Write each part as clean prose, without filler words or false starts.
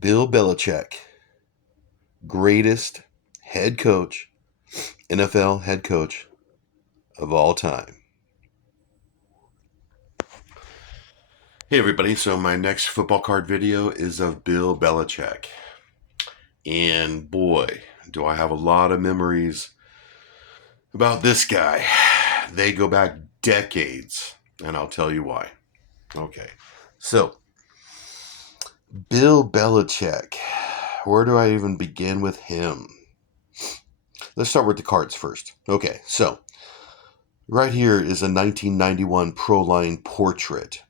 Bill Belichick, greatest head coach, NFL head coach of all time. Hey everybody, so my next football card video is of Bill Belichick. And boy, do I have a lot of memories about this guy. They go back decades, and I'll tell you why. Okay, so Bill Belichick. Where do I even begin with him? Let's start with the cards first. Okay, so right here is a 1991 Proline portrait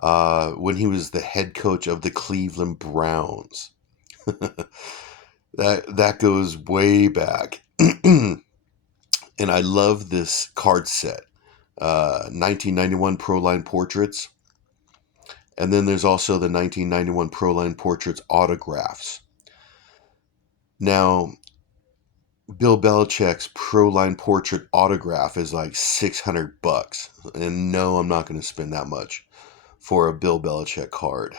when he was the head coach of the Cleveland Browns. that goes way back. And I love this card set. 1991 Proline portraits. And then there's also the 1991 Proline portraits autographs. Now, Bill Belichick's Proline portrait autograph is like $600. And no, I'm not going to spend that much for a Bill Belichick card.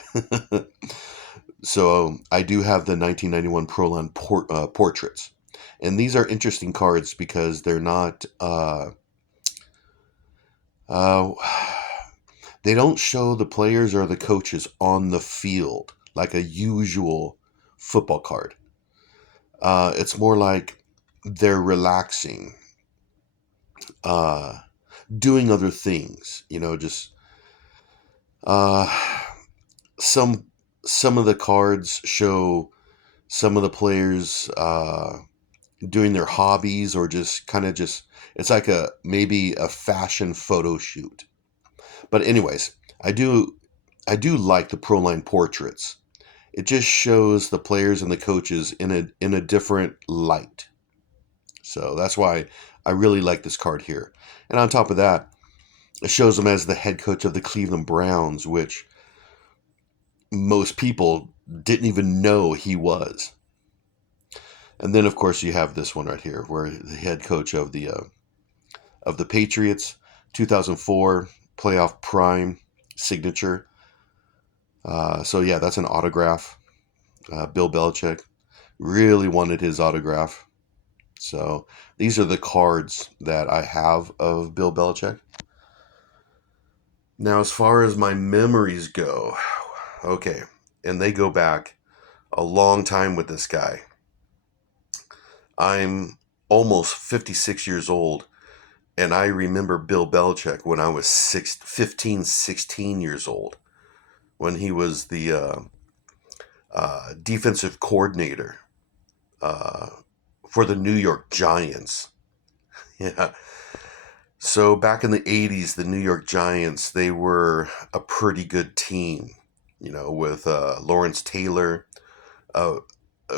So I do have the 1991 Proline portraits. And these are interesting cards because they're not... they don't show the players or the coaches on the field like a usual football card. It's more like they're relaxing, doing other things, just some of the cards show some of the players doing their hobbies or just it's like maybe a fashion photo shoot. But anyways, I do like the Proline portraits. It just shows the players and the coaches in a different light. So that's why I really like this card here. And on top of that, it shows him as the head coach of the Cleveland Browns, which most people didn't even know he was. And then, of course, you have this one right here, where the head coach of the Patriots, 2004 playoff prime signature. So yeah, that's an autograph. Bill Belichick really wanted his autograph. So these are the cards that I have of Bill Belichick. Now, as far as my memories go, okay, and they go back a long time with this guy. I'm almost 56 years old, and I remember Bill Belichick when I was 15, 16 years old, when he was the defensive coordinator for the New York Giants. Yeah. So back in the 80s, the New York Giants, they were a pretty good team, with Lawrence Taylor, a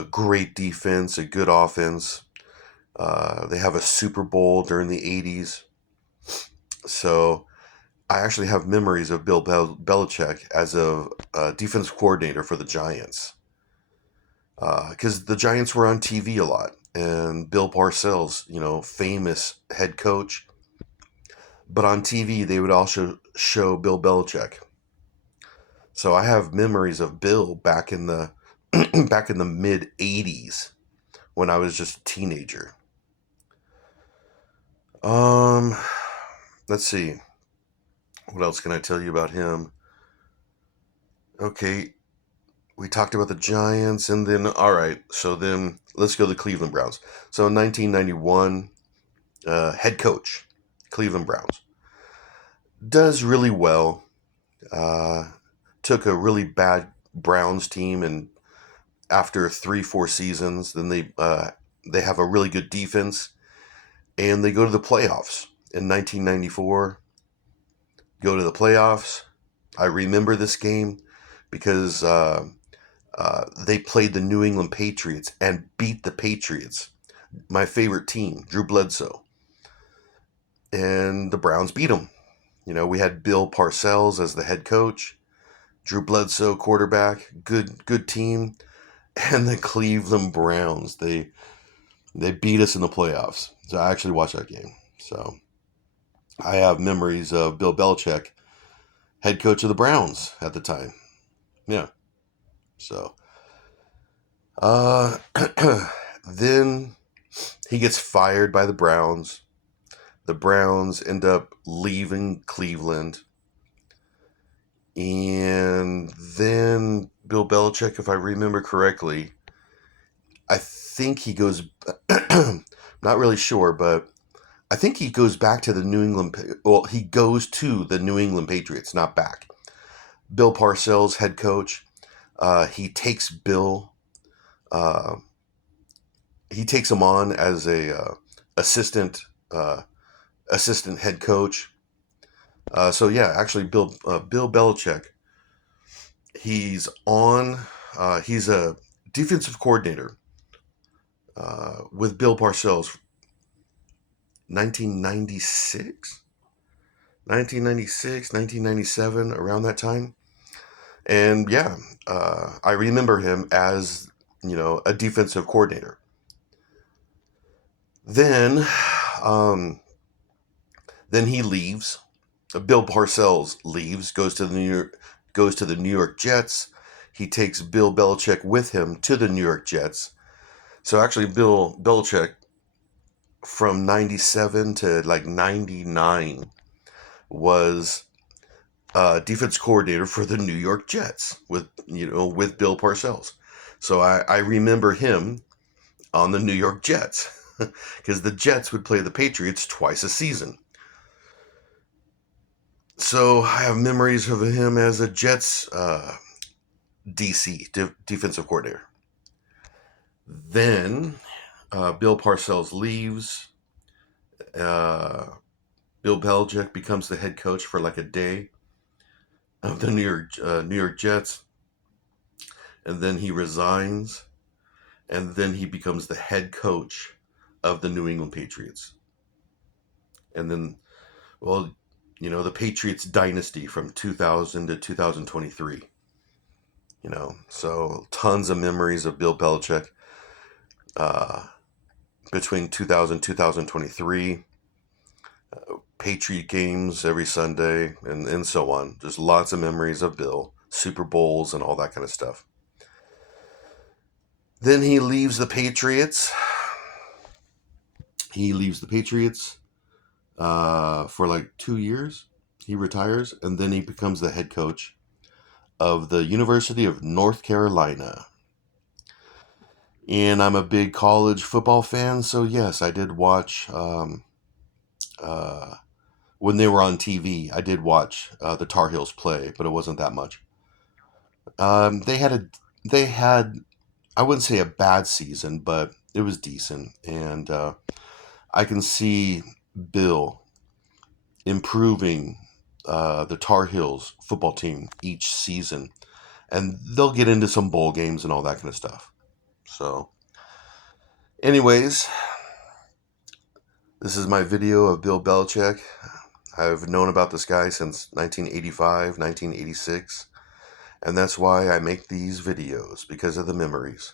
great defense, a good offense. They have a Super Bowl during the 80s. So I actually have memories of Bill Belichick as a defensive coordinator for the Giants. Because the Giants were on TV a lot. And Bill Parcells, famous head coach. But on TV, they would also show Bill Belichick. So I have memories of Bill back in the back in the mid 80s when I was just a teenager. Let's see. What else can I tell you about him? Okay, we talked about the Giants, and then all right. So then let's go to the Cleveland Browns. So in 1991, head coach, Cleveland Browns, does really well. Took a really bad Browns team, and after 3-4 seasons, then they have a really good defense, and they go to the playoffs in 1994. Go to the playoffs. I remember this game because they played the New England Patriots and beat the Patriots, my favorite team, Drew Bledsoe, and the Browns beat them. We had Bill Parcells as the head coach, Drew Bledsoe quarterback, good team, and the Cleveland Browns, they beat us in the playoffs. So I actually watched that game. So I have memories of Bill Belichick, head coach of the Browns at the time. Yeah. So, uh, then he gets fired by the Browns. The Browns end up leaving Cleveland. And then Bill Belichick, if I remember correctly, I think he goes, not really sure, but I think he goes back to the New England, well, he goes to the New England Patriots, not back. Bill Parcells, head coach, he takes Bill, uh, he takes him on as a assistant, uh, assistant head coach. So yeah, actually, Bill Belichick, he's on, he's a defensive coordinator with Bill Parcells, 1996, 1996, 1997, around that time. And yeah, I remember him as, a defensive coordinator. Then, um, then he leaves. Bill Parcells leaves, goes to the New York Jets. He takes Bill Belichick with him to the New York Jets. So actually, Bill Belichick from 97 to like 99 was defense coordinator for the New York Jets with Bill Parcells. So I remember him on the New York Jets because the Jets would play the Patriots twice a season. So I have memories of him as a Jets defensive coordinator. Then Bill Parcells leaves. Bill Belichick becomes the head coach for like a day of the New York Jets, and then he resigns, and then he becomes the head coach of the New England Patriots. And then, well, the Patriots dynasty from 2000 to 2023. So tons of memories of Bill Belichick uh, between 2000 and 2023. Patriot games every Sunday, and so on. Just lots of memories of Bill, Super Bowls, and all that kind of stuff. Then he leaves the Patriots. He leaves the Patriots for like 2 years. He retires, and then he becomes the head coach of the University of North Carolina. And I'm a big college football fan, so yes, I did watch when they were on TV. I did watch the Tar Heels play, but it wasn't that much. They had I wouldn't say a bad season, but it was decent, and I can see Bill improving the Tar Heels football team each season, and they'll get into some bowl games and all that kind of stuff. So, anyways, this is my video of Bill Belichick. I've known about this guy since 1985, 1986, and that's why I make these videos, because of the memories.